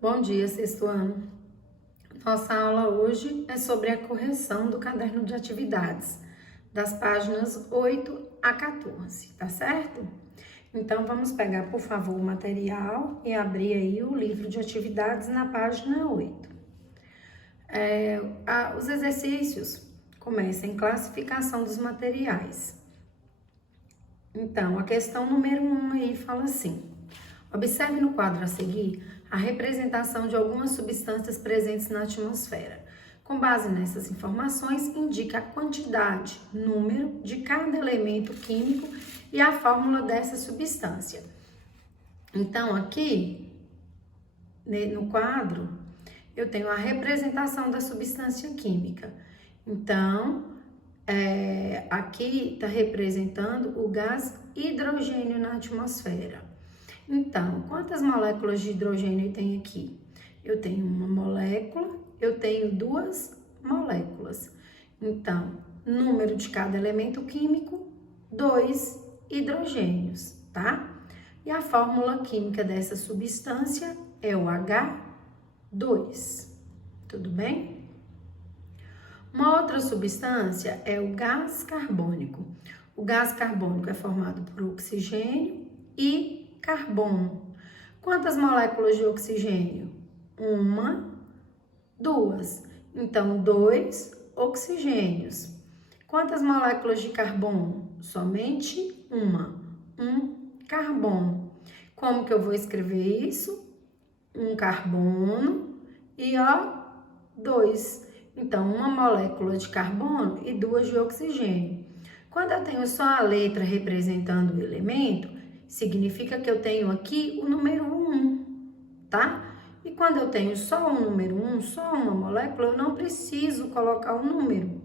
Bom dia, sexto ano. Nossa aula hoje é sobre a correção do caderno de atividades, das páginas 8 a 14, tá certo? Então, vamos pegar, por favor, o material e abrir aí o livro de atividades na página 8. Os exercícios começam em classificação dos materiais. Então, a questão número 1 aí fala assim: observe no quadro a seguir a representação de algumas substâncias presentes na atmosfera. Com base nessas informações, indique a quantidade, número de cada elemento químico e a fórmula dessa substância. Então, aqui no quadro, eu tenho a representação da substância química. Então, aqui está representando o gás hidrogênio na atmosfera. Então, quantas moléculas de hidrogênio tem aqui? Eu tenho uma molécula, eu tenho duas moléculas. Então, número de cada elemento químico, 2 hidrogênios, tá? E a fórmula química dessa substância é o H2, tudo bem? Uma outra substância é o gás carbônico. O gás carbônico é formado por oxigênio e carbono. Quantas moléculas de oxigênio? 1, 2. Então, 2 oxigênios. Quantas moléculas de carbono? Somente uma. 1 carbono. Como que eu vou escrever isso? 1 carbono e 2. Então, uma molécula de carbono e 2 de oxigênio. Quando eu tenho só a letra representando o elemento, significa que eu tenho aqui o número 1, tá? E quando eu tenho só o número 1, só uma molécula, eu não preciso colocar o número,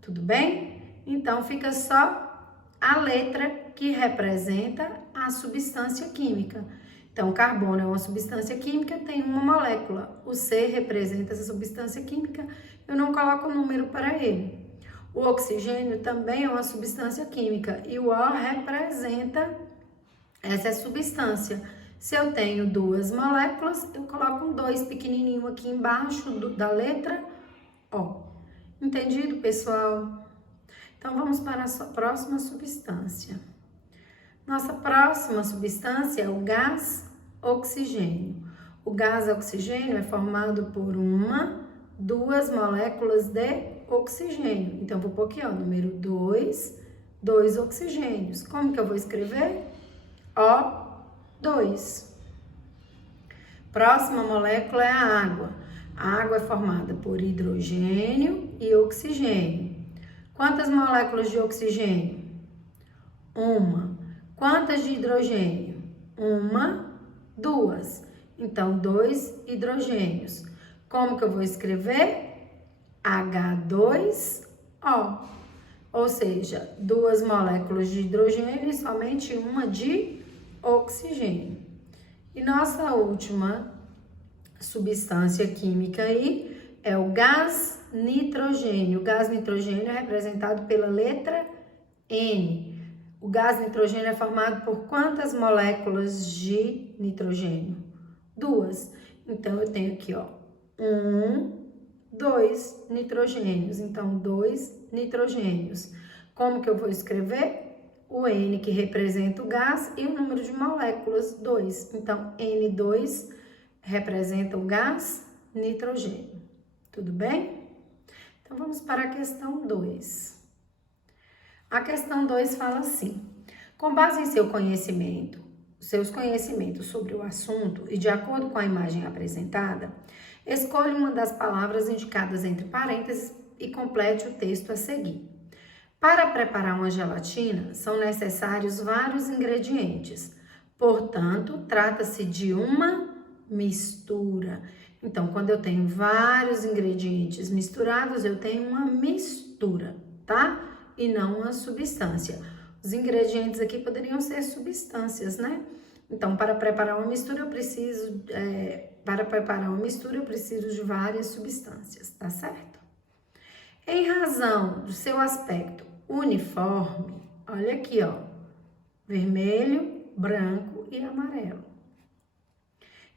tudo bem? Então, fica só a letra que representa a substância química. Então, carbono é uma substância química, tem uma molécula. O C representa essa substância química, eu não coloco o número para ele. O oxigênio também é uma substância química e o O representa essa substância. Se eu tenho duas moléculas, eu coloco um 2 pequenininho aqui embaixo da letra O. Entendido, pessoal? Então, vamos para a próxima substância. Nossa próxima substância é o gás oxigênio. O gás oxigênio é formado por 2 moléculas de oxigênio. Então, vou pôr aqui, ó, número 2, 2 oxigênios. Como que eu vou escrever? O2. Próxima molécula é a água. A água é formada por hidrogênio e oxigênio. Quantas moléculas de oxigênio? 1. Quantas de hidrogênio? 1, 2. Então, 2 hidrogênios. Como que eu vou escrever? H2O. Ou seja, 2 moléculas de hidrogênio e somente uma de oxigênio. E nossa última substância química aí é o gás nitrogênio. O gás nitrogênio é representado pela letra N. O gás nitrogênio é formado por quantas moléculas de nitrogênio? 2. Então, eu tenho aqui, ó, 2 nitrogênios. Então, 2 nitrogênios. Como que eu vou escrever? O N, que representa o gás, e o número de moléculas, 2. Então, N2 representa o gás nitrogênio. Tudo bem? Então, vamos para a questão 2. A questão 2 fala assim: com base em seus conhecimentos sobre o assunto e de acordo com a imagem apresentada, escolha uma das palavras indicadas entre parênteses e complete o texto a seguir. Para preparar uma gelatina, são necessários vários ingredientes. Portanto, trata-se de uma mistura. Então, quando eu tenho vários ingredientes misturados, eu tenho uma mistura, tá? E não uma substância. Os ingredientes aqui poderiam ser substâncias, né? Então, para preparar uma mistura, eu preciso de várias substâncias, tá certo? Em razão do seu aspecto uniforme, olha aqui, ó, vermelho, branco e amarelo.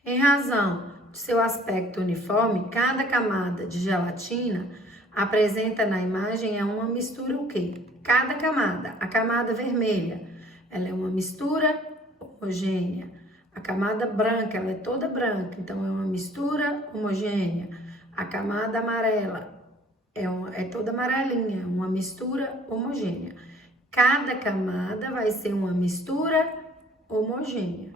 Em razão seu aspecto uniforme, cada camada de gelatina apresenta na imagem uma mistura o quê? Cada camada, a camada vermelha, ela é uma mistura homogênea. A camada branca, ela é toda branca, então é uma mistura homogênea. A camada amarela é toda amarelinha, uma mistura homogênea. Cada camada vai ser uma mistura homogênea,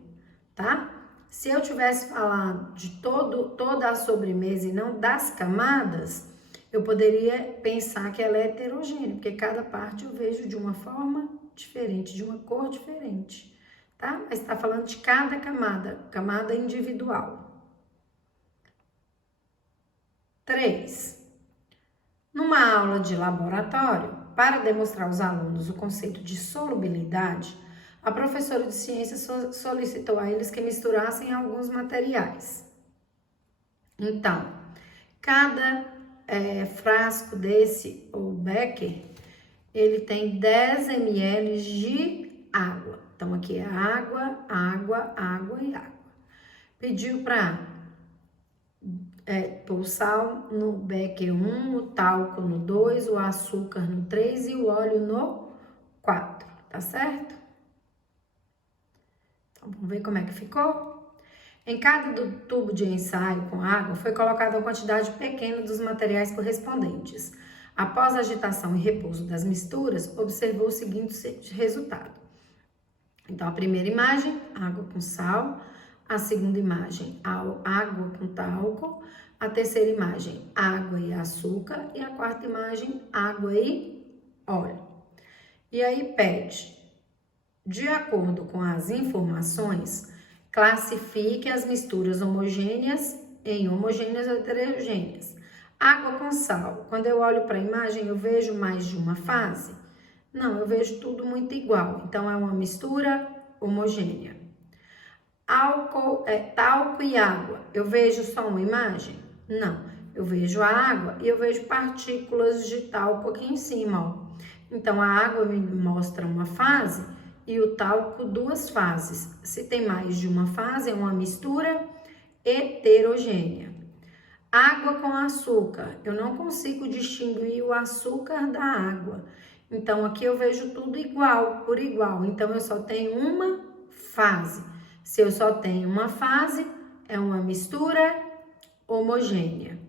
tá? Se eu tivesse falado de toda a sobremesa e não das camadas, eu poderia pensar que ela é heterogênea, porque cada parte eu vejo de uma forma diferente, de uma cor diferente, tá? Mas está falando de cada camada individual. 3. Numa aula de laboratório, para demonstrar aos alunos o conceito de solubilidade, a professora de ciências solicitou a eles que misturassem alguns materiais. Então, cada frasco desse, o becker, ele tem 10 ml de água. Então, aqui é água, água, água e água. Pediu para pôr o sal no becker 1, o talco no 2, o açúcar no 3 e o óleo no 4, tá certo? Então, vamos ver como é que ficou? Em cada tubo de ensaio com água foi colocada uma quantidade pequena dos materiais correspondentes. Após a agitação e repouso das misturas, observou o seguinte resultado. Então, a primeira imagem, água com sal. A segunda imagem, água com talco. A terceira imagem, água e açúcar. E a quarta imagem, água e óleo. E aí pede, de acordo com as informações, classifique as misturas homogêneas em homogêneas ou heterogêneas. Água com sal. Quando eu olho para a imagem, eu vejo mais de uma fase? Não, eu vejo tudo muito igual. Então, é uma mistura homogênea. Talco e água. Eu vejo só uma imagem? Não. Eu vejo a água e eu vejo partículas de talco aqui em cima, ó. Então, a água me mostra uma fase e o talco duas fases. Se tem mais de uma fase, é uma mistura heterogênea. Água com açúcar. Eu não consigo distinguir o açúcar da água. Então, aqui eu vejo tudo igual, por igual. Então, eu só tenho uma fase. Se eu só tenho uma fase, é uma mistura homogênea.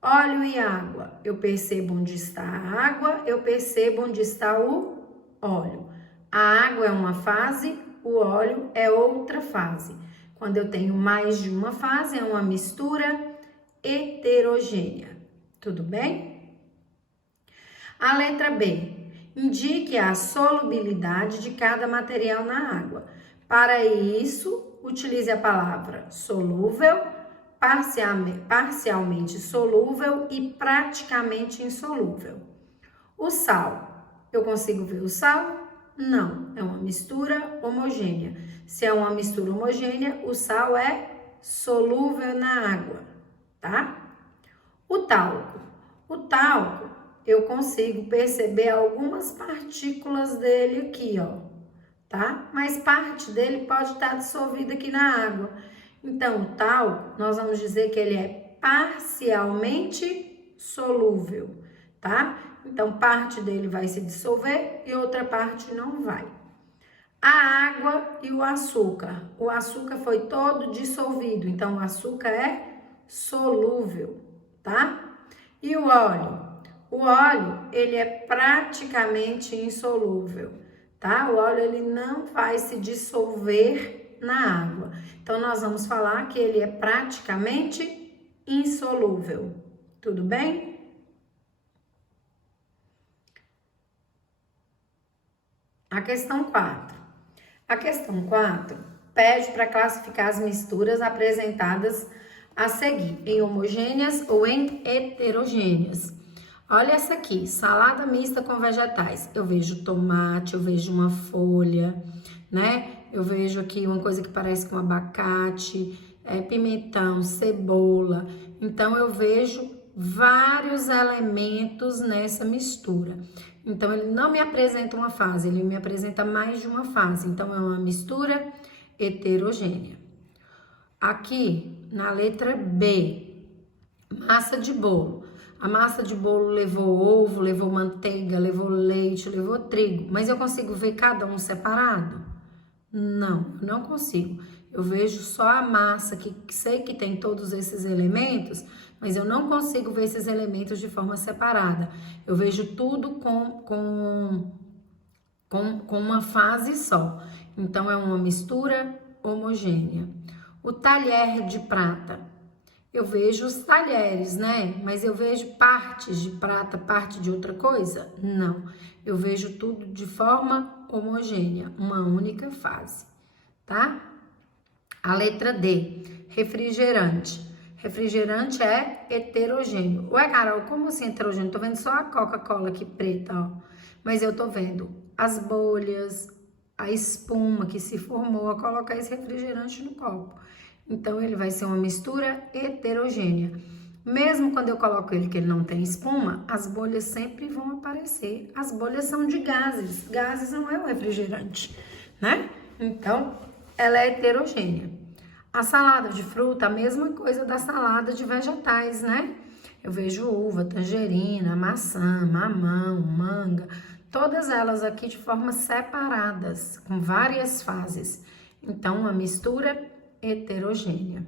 Óleo e água. Eu percebo onde está a água, eu percebo onde está o óleo. A água é uma fase, o óleo é outra fase. Quando eu tenho mais de uma fase, é uma mistura heterogênea. Tudo bem? A letra B. Indique a solubilidade de cada material na água. Para isso, utilize a palavra solúvel, parcialmente solúvel e praticamente insolúvel. O sal. Eu consigo ver o sal? Não, é uma mistura homogênea. Se é uma mistura homogênea, o sal é solúvel na água, tá? O talco. O talco, eu consigo perceber algumas partículas dele aqui, ó, tá? Mas parte dele pode estar dissolvida aqui na água. Então, o talco, nós vamos dizer que ele é parcialmente solúvel, tá? Então, parte dele vai se dissolver e outra parte não vai. A água e o açúcar. O açúcar foi todo dissolvido, então o açúcar é solúvel, tá? E o óleo? O óleo, ele é praticamente insolúvel, tá? O óleo, ele não vai se dissolver na água. Então, nós vamos falar que ele é praticamente insolúvel. Tudo bem? A questão 4. A questão 4 pede para classificar as misturas apresentadas a seguir, em homogêneas ou em heterogêneas. Olha essa aqui, salada mista com vegetais. Eu vejo tomate, eu vejo uma folha, né? Eu vejo aqui uma coisa que parece com abacate, pimentão, cebola. Então, eu vejo vários elementos nessa mistura. Então, ele não me apresenta uma fase, ele me apresenta mais de uma fase. Então, é uma mistura heterogênea. Aqui, na letra B, massa de bolo. A massa de bolo levou ovo, levou manteiga, levou leite, levou trigo. Mas eu consigo ver cada um separado? Não, eu não consigo. Eu vejo só a massa, que sei que tem todos esses elementos, mas eu não consigo ver esses elementos de forma separada. Eu vejo tudo com uma fase só. Então, é uma mistura homogênea. O talher de prata. Eu vejo os talheres, né? Mas eu vejo partes de prata, parte de outra coisa? Não. Eu vejo tudo de forma homogênea, uma única fase, tá? A letra D, refrigerante. Refrigerante é heterogêneo. Ué, Carol, como assim heterogêneo? Tô vendo só a Coca-Cola aqui preta, ó. Mas eu tô vendo as bolhas, a espuma que se formou ao colocar esse refrigerante no copo. Então, ele vai ser uma mistura heterogênea. Mesmo quando eu coloco ele que ele não tem espuma, as bolhas sempre vão aparecer. As bolhas são de gases. Gases não é o refrigerante, né? Então, ela é heterogênea. A salada de fruta, a mesma coisa da salada de vegetais, né? Eu vejo uva, tangerina, maçã, mamão, manga, todas elas aqui de forma separadas, com várias fases. Então, uma mistura heterogênea.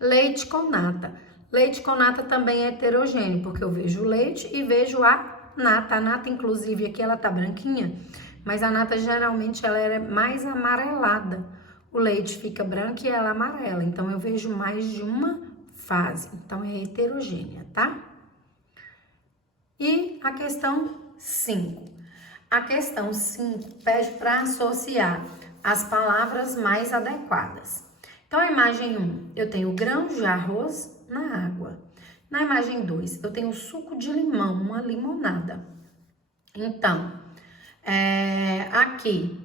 Leite com nata. Leite com nata também é heterogêneo, porque eu vejo o leite e vejo a nata. A nata, inclusive, aqui ela tá branquinha, mas a nata geralmente ela é mais amarelada. O leite fica branco e ela amarela, então eu vejo mais de uma fase. Então é heterogênea, tá? E a questão 5. A questão 5 pede para associar as palavras mais adequadas. Então, a imagem 1, eu tenho grãos de arroz na água. Na imagem 2, eu tenho suco de limão, uma limonada. Então, aqui,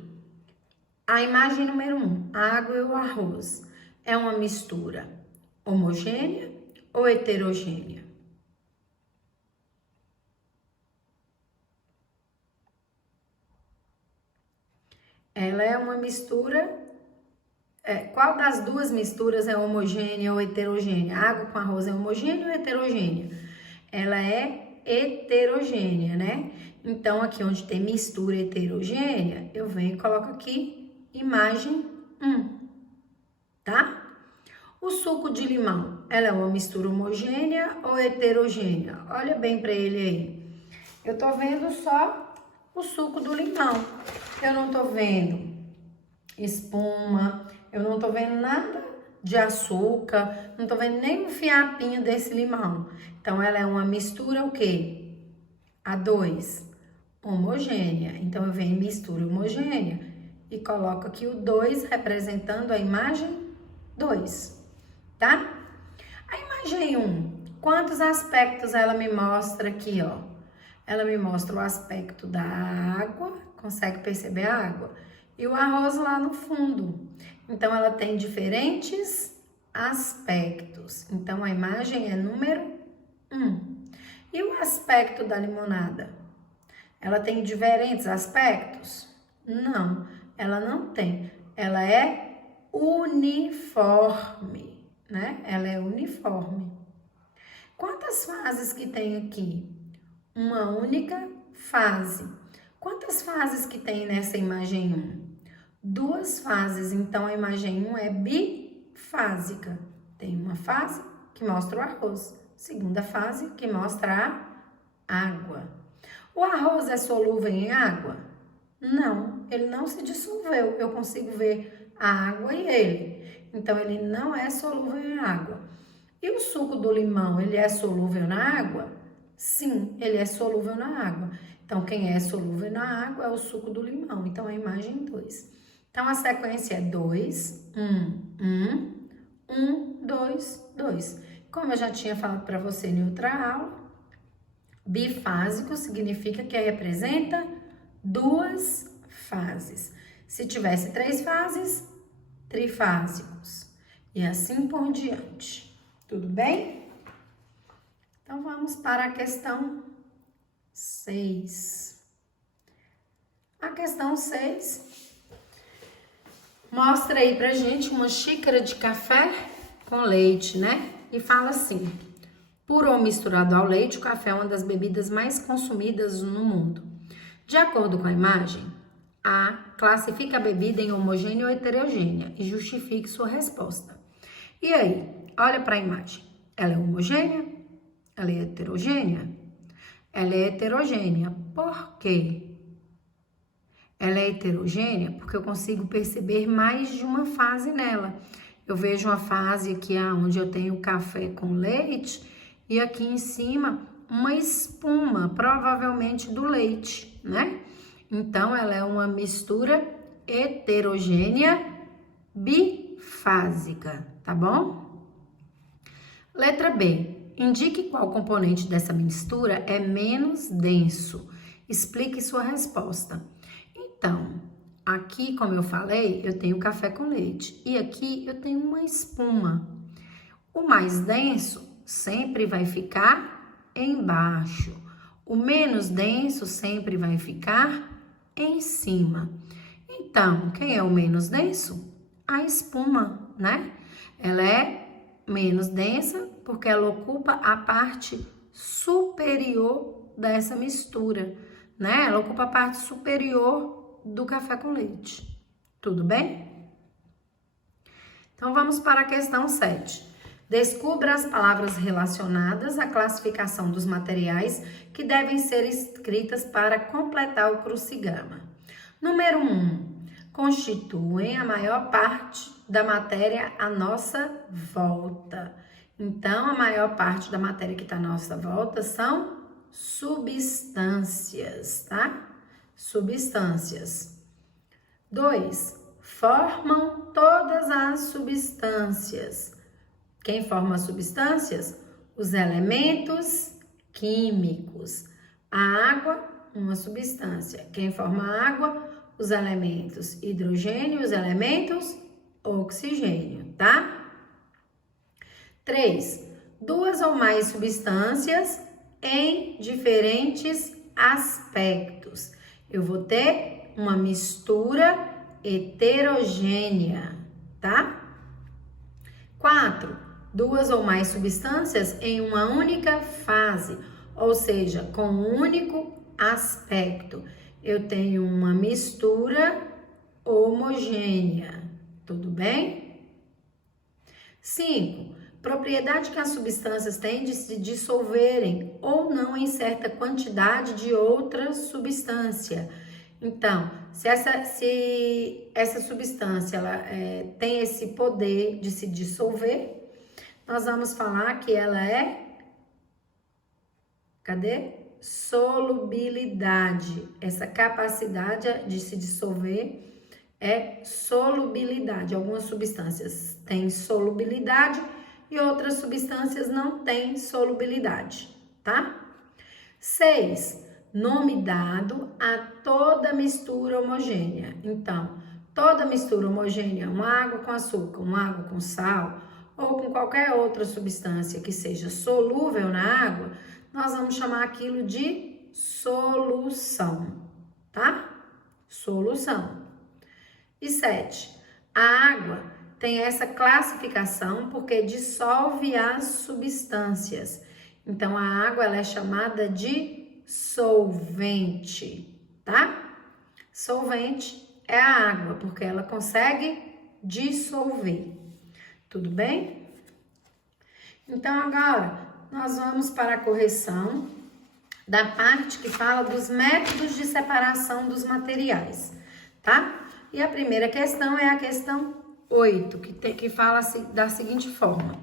a imagem número 1, a água e o arroz, é uma mistura homogênea ou heterogênea? Ela é uma mistura. Qual das duas misturas é homogênea ou heterogênea? Água com arroz é homogênea ou heterogênea? Ela é heterogênea, né? Então, aqui onde tem mistura heterogênea, eu venho e coloco aqui imagem 1, tá? O suco de limão, ela é uma mistura homogênea ou heterogênea? Olha bem para ele aí. Eu tô vendo só o suco do limão. Eu não tô vendo espuma, eu não tô vendo nada de açúcar, não tô vendo nem um fiapinho desse limão. Então, ela é uma mistura o quê? A2, homogênea. Então, eu venho em mistura homogênea e coloco aqui o 2 representando a imagem 2, tá? A imagem 1, quantos aspectos ela me mostra aqui, ó? Ela me mostra o aspecto da água, consegue perceber a água? E o arroz lá no fundo. Então, ela tem diferentes aspectos. Então, a imagem é número 1. E o aspecto da limonada? Ela tem diferentes aspectos? Não, ela não tem. Ela é uniforme, né? Ela é uniforme. Quantas fases que tem aqui? Uma única fase. Quantas fases que tem nessa imagem 1? 2 fases, então a imagem 1 é bifásica. Tem uma fase que mostra o arroz, segunda fase que mostra a água. O arroz é solúvel em água? Não, ele não se dissolveu. Eu consigo ver a água e ele. Então, ele não é solúvel em água. E o suco do limão, ele é solúvel na água? Sim, ele é solúvel na água. Então, quem é solúvel na água é o suco do limão. Então, a imagem 2. Então, a sequência é 2, 1, 1, 2, 2. Como eu já tinha falado para você em outra aula, bifásico significa que representa 2 fases. Se tivesse 3 fases, trifásicos. E assim por diante. Tudo bem? Então, vamos para a questão 6. A questão 6 Mostra aí pra gente uma xícara de café com leite, né? E fala assim: puro ou misturado ao leite, o café é uma das bebidas mais consumidas no mundo. De acordo com a imagem, A classifica a bebida em homogênea ou heterogênea e justifique sua resposta. E aí, olha para a imagem. Ela é homogênea? Ela é heterogênea? Ela é heterogênea. Por quê? Ela é heterogênea porque eu consigo perceber mais de uma fase nela. Eu vejo uma fase aqui onde eu tenho café com leite e aqui em cima uma espuma, provavelmente do leite, né? Então, ela é uma mistura heterogênea bifásica, tá bom? Letra B. Indique qual componente dessa mistura é menos denso. Explique sua resposta. Então, aqui, como eu falei, eu tenho café com leite e aqui eu tenho uma espuma. O mais denso sempre vai ficar embaixo. O menos denso sempre vai ficar em cima. Então, quem é o menos denso? A espuma, né? Ela é menos densa porque ela ocupa a parte superior dessa mistura, né? Ela ocupa a parte superior do café com leite. Tudo bem? Então, vamos para a questão 7. Descubra as palavras relacionadas à classificação dos materiais que devem ser escritas para completar o crucigrama. Número 1. Constituem a maior parte da matéria à nossa volta. Então, a maior parte da matéria que está à nossa volta são substâncias, tá? Substâncias. 2. Formam todas as substâncias. Quem forma as substâncias? Os elementos químicos. A água, uma substância. Quem forma a água? Os elementos hidrogênio e os elementos oxigênio, tá? 3. Duas ou mais substâncias em diferentes aspectos. Eu vou ter uma mistura heterogênea, tá? 4. Duas ou mais substâncias em uma única fase, ou seja, com um único aspecto. Eu tenho uma mistura homogênea, tudo bem? 5. Propriedade que as substâncias têm de se dissolverem ou não em certa quantidade de outra substância. Então, se essa substância ela, tem esse poder de se dissolver, nós vamos falar que ela é, solubilidade. Essa capacidade de se dissolver é solubilidade. Algumas substâncias têm solubilidade e outras substâncias não têm solubilidade, tá? 6. Nome dado a toda mistura homogênea. Então, toda mistura homogênea, uma água com açúcar, uma água com sal, ou com qualquer outra substância que seja solúvel na água, nós vamos chamar aquilo de solução, tá? Solução. E 7. A água tem essa classificação porque dissolve as substâncias. Então, a água ela é chamada de solvente, tá? Solvente é a água, porque ela consegue dissolver. Tudo bem? Então, agora, nós vamos para a correção da parte que fala dos métodos de separação dos materiais, tá? E a primeira questão é a questão 8, que fala da seguinte forma.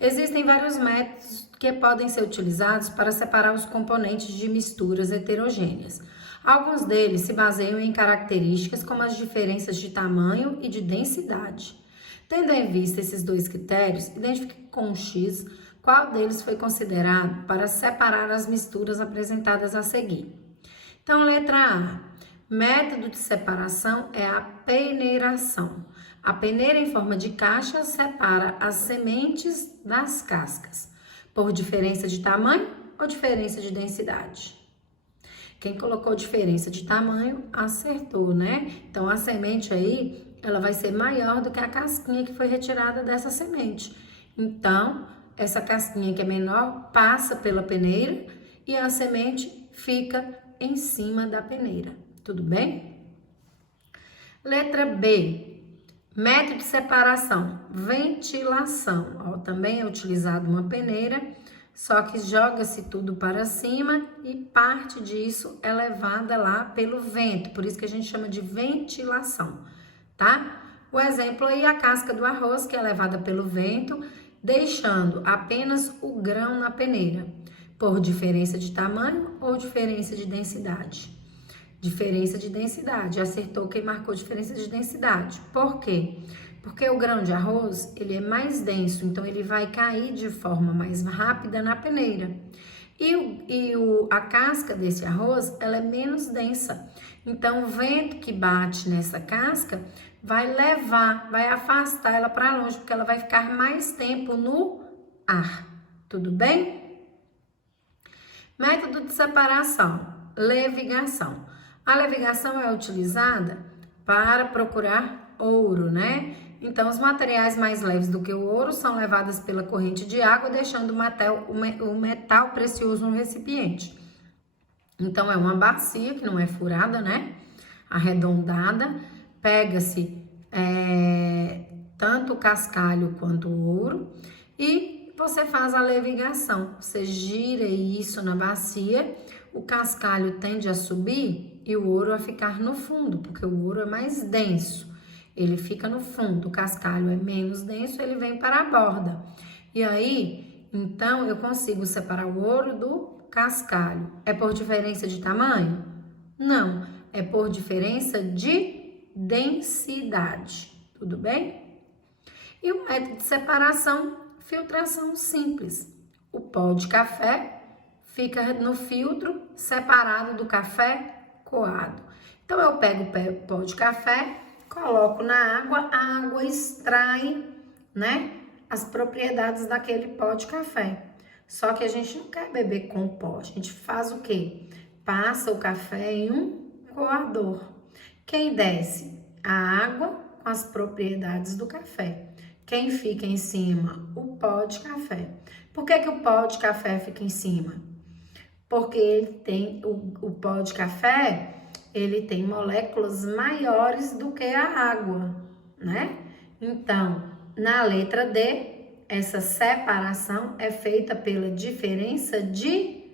Existem vários métodos que podem ser utilizados para separar os componentes de misturas heterogêneas. Alguns deles se baseiam em características como as diferenças de tamanho e de densidade. Tendo em vista esses dois critérios, identifique com um X qual deles foi considerado para separar as misturas apresentadas a seguir. Então, letra A. Método de separação é a peneiração. A peneira em forma de caixa separa as sementes das cascas, por diferença de tamanho ou diferença de densidade. Quem colocou diferença de tamanho acertou, né? Então, a semente aí ela vai ser maior do que a casquinha que foi retirada dessa semente. Então, essa casquinha que é menor passa pela peneira e a semente fica em cima da peneira. Tudo bem? Letra B. Método de separação, ventilação. Ó, também é utilizado uma peneira, só que joga-se tudo para cima e parte disso é levada lá pelo vento. Por isso que a gente chama de ventilação, tá? O exemplo aí é a casca do arroz, que é levada pelo vento, deixando apenas o grão na peneira, por diferença de tamanho ou diferença de densidade. Diferença de densidade, acertou quem marcou diferença de densidade. Por quê? Porque o grão de arroz, ele é mais denso, então ele vai cair de forma mais rápida na peneira. A casca desse arroz, ela é menos densa. Então, o vento que bate nessa casca vai levar, vai afastar ela para longe, porque ela vai ficar mais tempo no ar. Tudo bem? Método de separação, levigação. A levigação é utilizada para procurar ouro, né? Então, os materiais mais leves do que o ouro são levados pela corrente de água, deixando o metal precioso no recipiente. Então, é uma bacia que não é furada, né? Arredondada, pega-se tanto o cascalho quanto o ouro e você faz a levigação. Você gira isso na bacia, o cascalho tende a subir e o ouro a ficar no fundo, porque o ouro é mais denso. Ele fica no fundo, o cascalho é menos denso, ele vem para a borda. E aí, então, eu consigo separar o ouro do cascalho. É por diferença de tamanho? Não, é por diferença de densidade. Tudo bem? E o método de separação, filtração simples. O pó de café fica no filtro separado do café coado. Então, eu pego o pó de café, coloco na água, a água extrai, né, as propriedades daquele pó de café. Só que a gente não quer beber com pó, a gente faz o quê? Passa o café em um coador. Quem desce? A água com as propriedades do café. Quem fica em cima? O pó de café. Por que o pó de café fica em cima? Porque ele tem o pó de café, ele tem moléculas maiores do que a água, né? Então, na letra D, essa separação é feita pela diferença de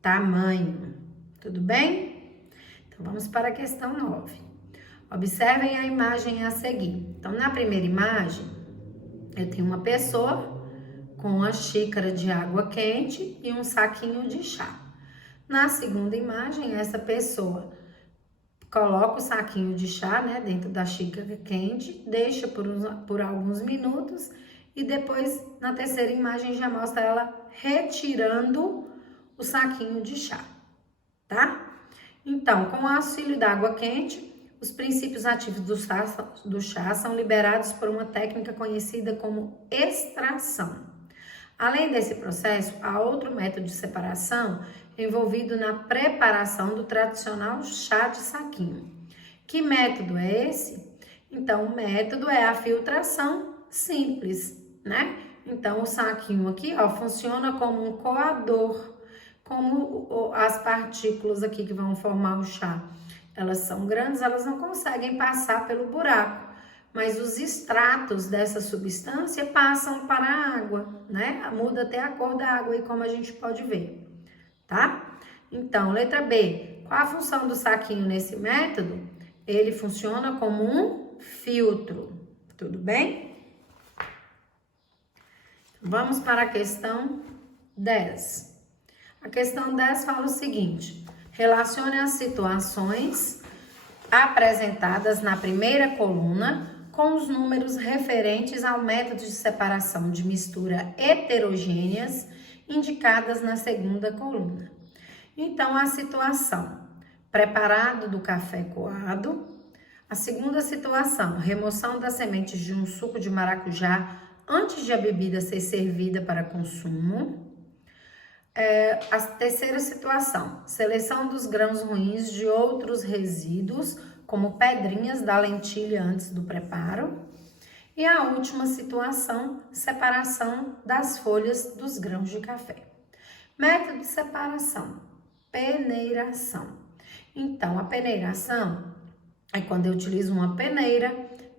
tamanho. Tudo bem? Então, vamos para a questão 9. Observem a imagem a seguir. Então, na primeira imagem, eu tenho uma pessoa com uma xícara de água quente e um saquinho de chá. Na segunda imagem, essa pessoa coloca o saquinho de chá, né, dentro da xícara quente, deixa por alguns minutos e depois, na terceira imagem, já mostra ela retirando o saquinho de chá, tá? Então, com o auxílio da água quente, os princípios ativos do chá são liberados por uma técnica conhecida como extração. Além desse processo, há outro método de separação envolvido na preparação do tradicional chá de saquinho. Que método é esse? Então, o método é a filtração simples, né? Então, o saquinho aqui, ó, funciona como um coador, como as partículas aqui que vão formar o chá. Elas são grandes, elas não conseguem passar pelo buraco, mas os extratos dessa substância passam para a água, né? Muda até a cor da água aí, como a gente pode ver, tá? Então, letra B. Qual a função do saquinho nesse método? Ele funciona como um filtro, tudo bem? Vamos para a questão 10. A questão 10 fala o seguinte: relacione as situações apresentadas na primeira coluna com os números referentes ao método de separação de mistura heterogêneas indicadas na segunda coluna. Então, a situação: preparado do café coado. A segunda situação: remoção das sementes de um suco de maracujá antes de a bebida ser servida para consumo. A terceira situação: seleção dos grãos ruins de outros resíduos como pedrinhas da lentilha antes do preparo. E a última situação, separação das folhas dos grãos de café. Método de separação, peneiração. Então, a peneiração é quando eu utilizo uma peneira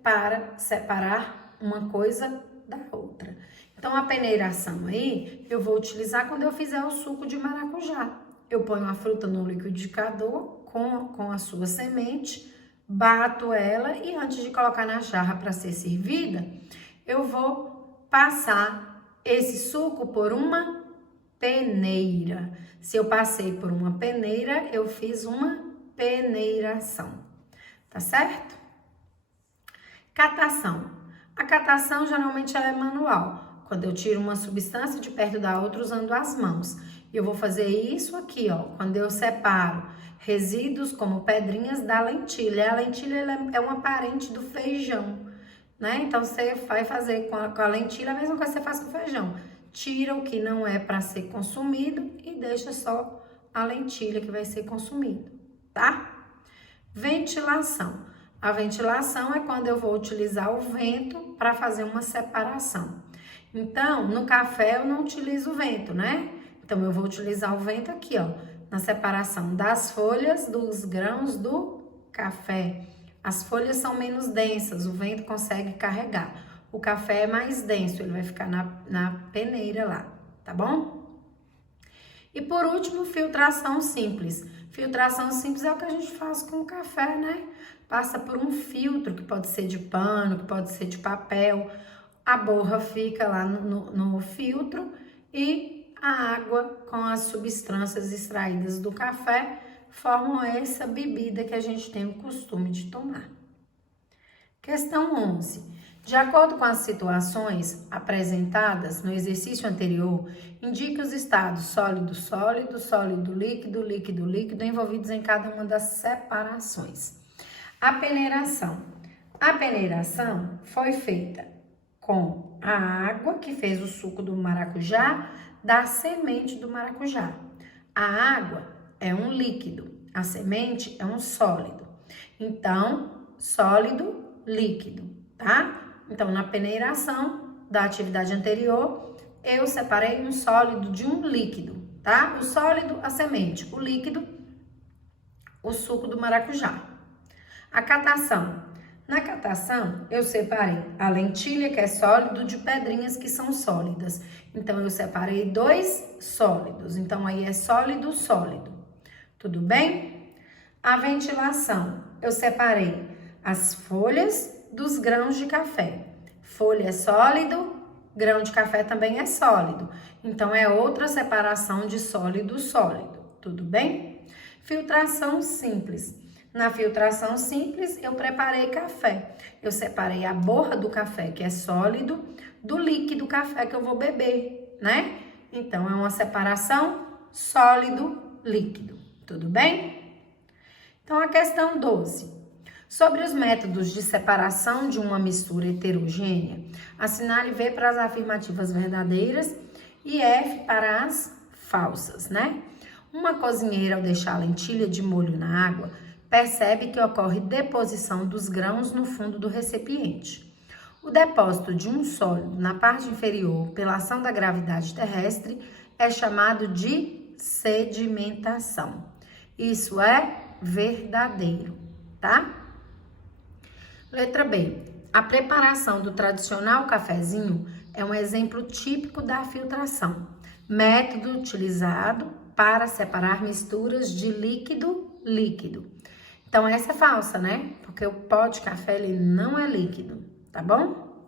para separar uma coisa da outra. Então, a peneiração aí, eu vou utilizar quando eu fizer o suco de maracujá. Eu ponho a fruta no liquidificador com a sua semente, bato ela e antes de colocar na jarra para ser servida, eu vou passar esse suco por uma peneira. Se eu passei por uma peneira, eu fiz uma peneiração, tá certo? Catação. A catação geralmente ela é manual, quando eu tiro uma substância de perto da outra usando as mãos. E eu vou fazer isso aqui, ó, quando eu separo resíduos como pedrinhas da lentilha. A lentilha ela é uma parente do feijão, né? Então, você vai fazer com a lentilha a mesma coisa que você faz com o feijão. Tira o que não é para ser consumido e deixa só a lentilha que vai ser consumido, tá? Ventilação. A ventilação é quando eu vou utilizar o vento para fazer uma separação. Então, no café eu não utilizo o vento, né? Então, eu vou utilizar o vento aqui, ó, na separação das folhas dos grãos do café. As folhas são menos densas, o vento consegue carregar. O café é mais denso, ele vai ficar na peneira lá, tá bom? E por último, filtração simples. Filtração simples é o que a gente faz com o café, né? Passa por um filtro, que pode ser de pano, que pode ser de papel. A borra fica lá no filtro e a água com as substâncias extraídas do café formam essa bebida que a gente tem o costume de tomar. Questão 11. De acordo com as situações apresentadas no exercício anterior, indique os estados sólido, sólido, sólido, líquido, líquido, líquido envolvidos em cada uma das separações. A peneiração. A peneiração foi feita com a água que fez o suco do maracujá, da semente do maracujá. A água é um líquido, a semente é um sólido. Então, sólido, líquido, tá? Então, na peneiração da atividade anterior, eu separei um sólido de um líquido, tá? O sólido, a semente, o líquido, o suco do maracujá. A catação. Na catação, eu separei a lentilha, que é sólido, de pedrinhas que são sólidas. Então, eu separei dois sólidos. Então, aí é sólido, sólido. Tudo bem? A ventilação. Eu separei as folhas dos grãos de café. Folha é sólido, grão de café também é sólido. Então, é outra separação de sólido, sólido. Tudo bem? Filtração simples. Na filtração simples, eu preparei café. Eu separei a borra do café, que é sólido, do líquido café que eu vou beber, né? Então, é uma separação sólido-líquido. Tudo bem? Então, a questão 12. Sobre os métodos de separação de uma mistura heterogênea, assinale V para as afirmativas verdadeiras e F para as falsas, né? Uma cozinheira, ao deixar a lentilha de molho na água, percebe que ocorre deposição dos grãos no fundo do recipiente. O depósito de um sólido na parte inferior pela ação da gravidade terrestre é chamado de sedimentação. Isso é verdadeiro, tá? Letra B. A preparação do tradicional cafezinho é um exemplo típico da filtração, método utilizado para separar misturas de líquido. Então, essa é falsa, né? Porque o pó de café, ele não é líquido, tá bom?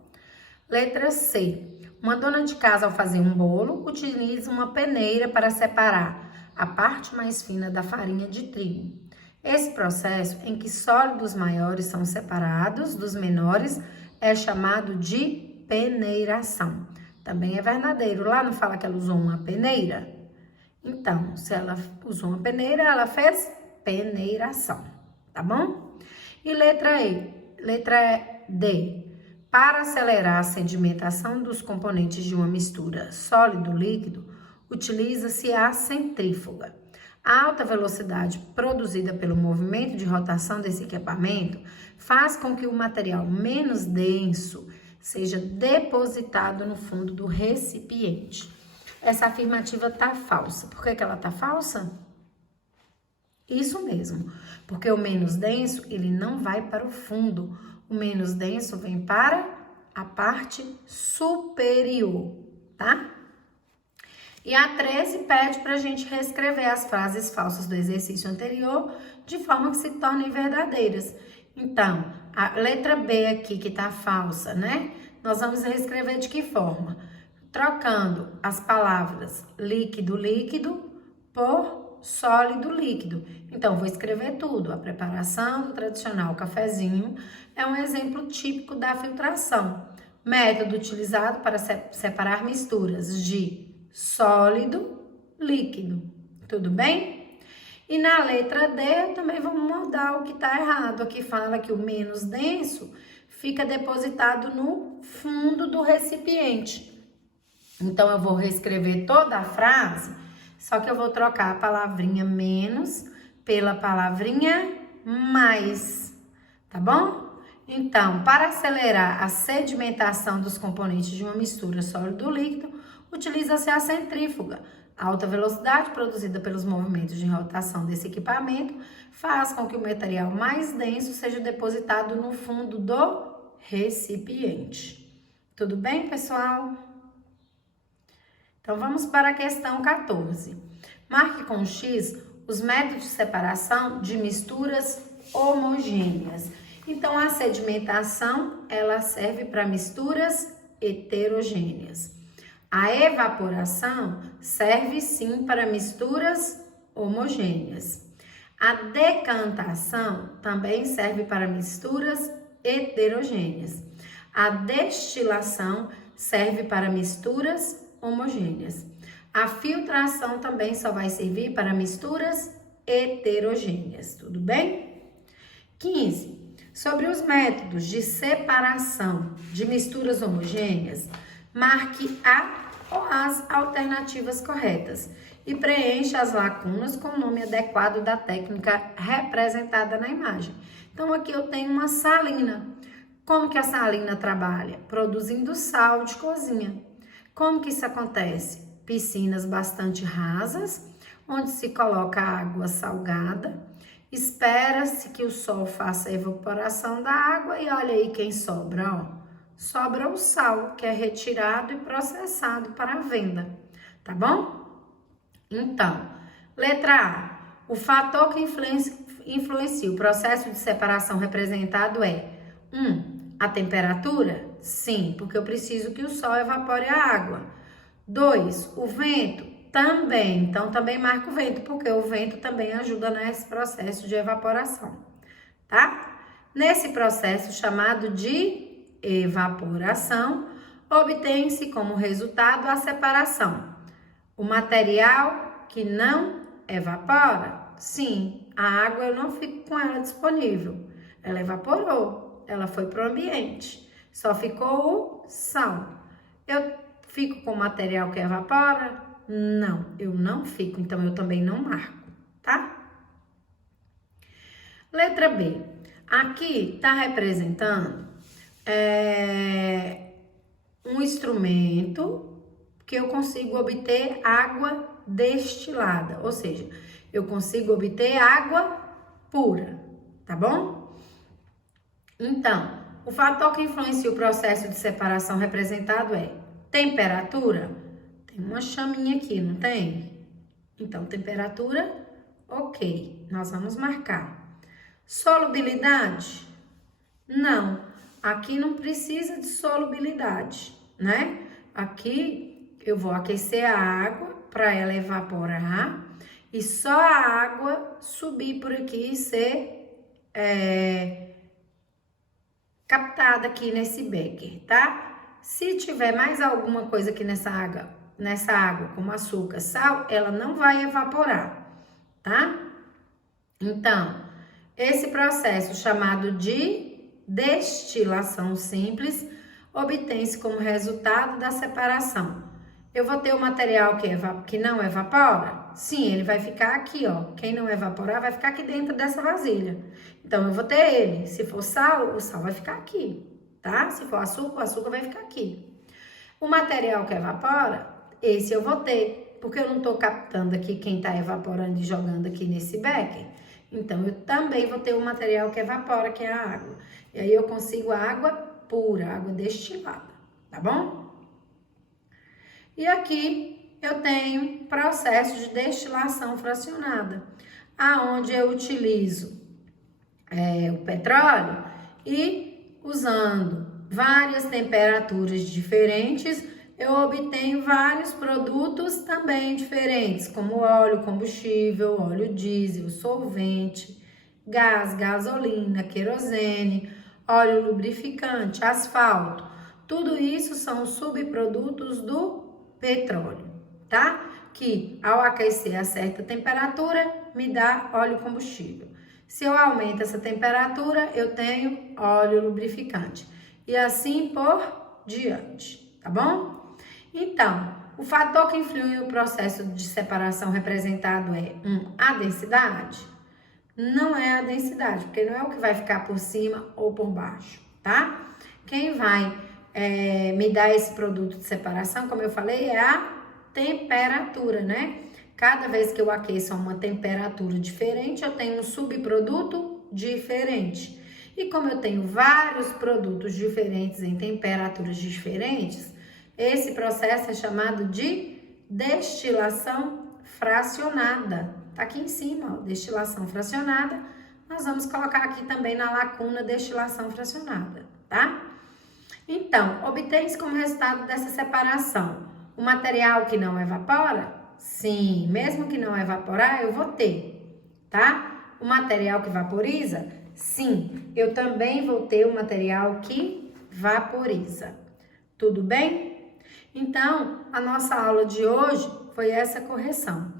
Letra C. Uma dona de casa, ao fazer um bolo, utiliza uma peneira para separar a parte mais fina da farinha de trigo. Esse processo, em que sólidos maiores são separados dos menores, é chamado de peneiração. Também é verdadeiro. Lá não fala que ela usou uma peneira? Então, se ela usou uma peneira, ela fez peneiração. Tá bom? E letra D. Para acelerar a sedimentação dos componentes de uma mistura sólido-líquido, utiliza-se a centrífuga. A alta velocidade produzida pelo movimento de rotação desse equipamento faz com que o material menos denso seja depositado no fundo do recipiente. Essa afirmativa está falsa. Por que ela está falsa? Isso mesmo, porque o menos denso, ele não vai para o fundo. O menos denso vem para a parte superior, tá? E a 13 pede para a gente reescrever as frases falsas do exercício anterior de forma que se tornem verdadeiras. Então, a letra B aqui que tá falsa, né? Nós vamos reescrever de que forma? Trocando as palavras líquido, líquido por sólido, líquido. Então, vou escrever tudo. A preparação do tradicional cafezinho é um exemplo típico da filtração. Método utilizado para separar misturas de sólido, líquido. Tudo bem? E na letra D, também vamos mudar o que está errado. Aqui fala que o menos denso fica depositado no fundo do recipiente. Então, eu vou reescrever toda a frase, só que eu vou trocar a palavrinha menos pela palavrinha mais, tá bom? Então, para acelerar a sedimentação dos componentes de uma mistura sólido-líquido, utiliza-se a centrífuga. A alta velocidade produzida pelos movimentos de rotação desse equipamento faz com que o material mais denso seja depositado no fundo do recipiente. Tudo bem, pessoal? Então, vamos para a questão 14. Marque com X os métodos de separação de misturas homogêneas. Então, a sedimentação, ela serve para misturas heterogêneas. A evaporação serve sim para misturas homogêneas. A decantação também serve para misturas heterogêneas. A destilação serve para misturas homogêneas. A filtração também só vai servir para misturas heterogêneas, tudo bem? 15. Sobre os métodos de separação de misturas homogêneas, marque a ou as alternativas corretas e preencha as lacunas com o nome adequado da técnica representada na imagem. Então, aqui eu tenho uma salina. Como que a salina trabalha? Produzindo sal de cozinha. Como que isso acontece? Piscinas bastante rasas, onde se coloca água salgada, espera-se que o sol faça a evaporação da água e olha aí quem sobra, ó. Sobra o sal, que é retirado e processado para a venda, tá bom? Então, letra A. O fator que influencia o processo de separação representado é 1. A temperatura? Sim, porque eu preciso que o sol evapore a água. 2. O vento? Também. Então, também marca o vento, porque o vento também ajuda nesse processo de evaporação, tá? Nesse processo chamado de evaporação, obtém-se como resultado a separação. O material que não evapora? Sim, a água eu não fico com ela disponível. Ela evaporou, ela foi para o ambiente. Só ficou o sal. Eu fico com o material que evapora? Não, eu não fico, então eu também não marco, tá? Letra B. Aqui está representando um instrumento que eu consigo obter água destilada, ou seja, eu consigo obter água pura, tá bom? Então, o fator que influencia o processo de separação representado é temperatura. Tem uma chaminha aqui, não tem? Então, temperatura, ok, nós vamos marcar. Solubilidade? Não. Aqui não precisa de solubilidade, né? Aqui eu vou aquecer a água para ela evaporar e só a água subir por aqui e ser captada aqui nesse becker, tá? Se tiver mais alguma coisa aqui nessa água, como açúcar, sal, ela não vai evaporar, tá? Então, esse processo chamado de destilação simples obtém-se como resultado da separação. Eu vou ter o material que não evapora? Sim, ele vai ficar aqui, ó. Quem não evaporar vai ficar aqui dentro dessa vasilha. Então, eu vou ter ele. Se for sal, o sal vai ficar aqui, tá? Se for açúcar, o açúcar vai ficar aqui. O material que evapora, esse eu vou ter, porque eu não tô captando aqui quem tá evaporando e jogando aqui nesse becker. Então, eu também vou ter o material que evapora, que é a água. E aí, eu consigo a água pura, água destilada, tá bom? E aqui eu tenho processo de destilação fracionada, aonde eu utilizo o petróleo e usando várias temperaturas diferentes, eu obtenho vários produtos também diferentes, como óleo, combustível, óleo diesel, solvente, gás, gasolina, querosene, óleo lubrificante, asfalto. Tudo isso são subprodutos do petróleo, tá? Que ao aquecer a certa temperatura, me dá óleo combustível. Se eu aumento essa temperatura, eu tenho óleo lubrificante. E assim por diante, tá bom? Então, o fator que influi no processo de separação representado é a densidade? Não é a densidade, porque não é o que vai ficar por cima ou por baixo, tá? Quem vai me dar esse produto de separação, como eu falei, é a temperatura, né? Cada vez que eu aqueço a uma temperatura diferente, eu tenho um subproduto diferente. E como eu tenho vários produtos diferentes em temperaturas diferentes, esse processo é chamado de destilação fracionada. Tá aqui em cima, ó, destilação fracionada. Nós vamos colocar aqui também na lacuna destilação fracionada, tá? Então, obtém-se como resultado dessa separação o material que não evapora? Sim, mesmo que não evaporar, eu vou ter, tá? O material que vaporiza? Sim, eu também vou ter o material que vaporiza. Tudo bem? Então, a nossa aula de hoje foi essa correção.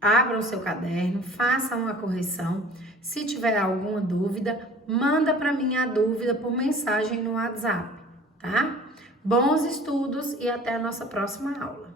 Abra o seu caderno, faça uma correção. Se tiver alguma dúvida, manda para mim a dúvida por mensagem no WhatsApp, tá? Bons estudos e até a nossa próxima aula.